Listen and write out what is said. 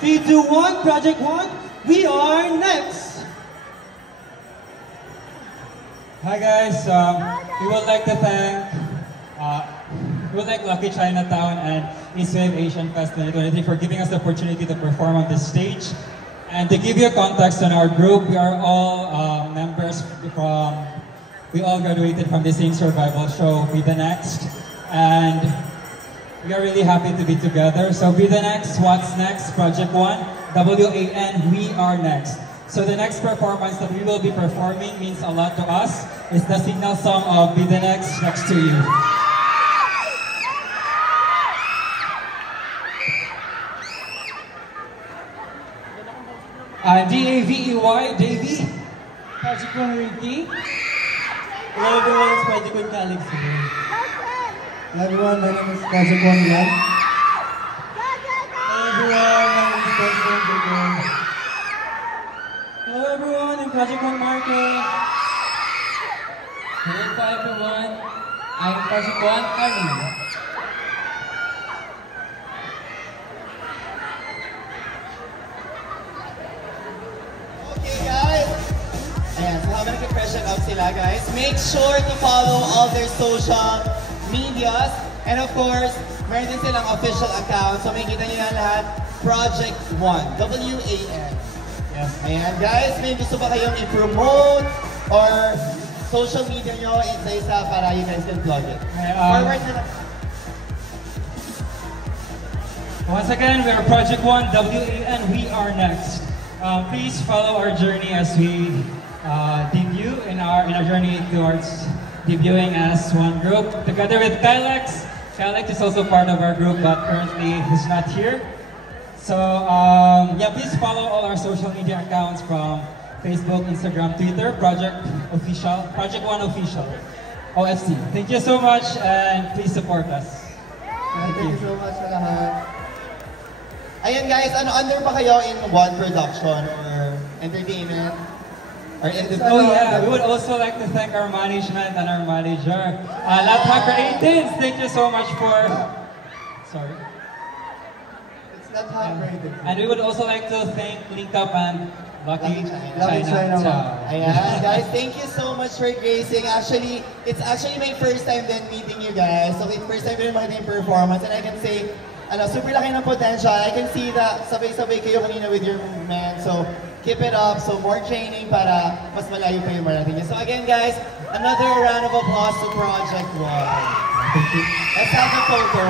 3, 2, 1, Project One, we are next! Hi guys, we would like to thank Lucky Chinatown and Eastwave Asian Fest 2023 for giving us the opportunity to perform on this stage. And to give you context on our group, we are all members from, we all graduated from the same survival show, Be The Next. And we are really happy to be together. So Be The Next, What's Next, Project One, WAN, we are next. So the next performance that we will be performing means a lot to us. It's the signal song of Be The Next, Next to You. DAVEY, Davey, Project One Ricky. Hello everyone, it's Project One Galaxy. Hello everyone, my name is Project One Yan. Hello everyone, my name is Project One Jacob. Hello everyone, I'm Project One Marco. Hello po everyone, I'm Project One Karin. Okay guys, ayan, so habang nag-impression up sila guys, make sure to follow all their social medias, and of course, meron din silang official account, so makikita nyo na lahat, Project One, WAN. Yes. Ayan guys, may gusto ba kayong i-promote or social media nyo isa-isa para you guys can plug it? Forward na lang. Once again, we are Project One, WAN, we are next. Please follow our journey as we debut in our journey towards debuting as one group. Together with Kylex. Kylex is also part of our group, but currently he's not here. So yeah, please follow all our social media accounts from Facebook, Instagram, Twitter, Project One Official, OFC. Thank you so much, and please support us. Thank you so much sa lahat. Ayan guys, under pa kayo in one production or entertainment? Or Oh yeah, we would also like to thank our management and our manager. Lab Hacker 18s, thank you so much for... Sorry. It's not hot rated. And we would also like to thank Link Up and Lucky Lucky China. China. Ayan guys, thank you so much for gracing. Actually, it's actually my first time then meeting you guys. So it's first time din makita yung performance, and I can say, super laki ng potential. I can see that sabay-sabay kayo kanina with your movement. So, keep it up. So, more training para mas malayo pa yung marating niyo. So, again guys, another round of applause to Project One. Thank you. Let's have a photo.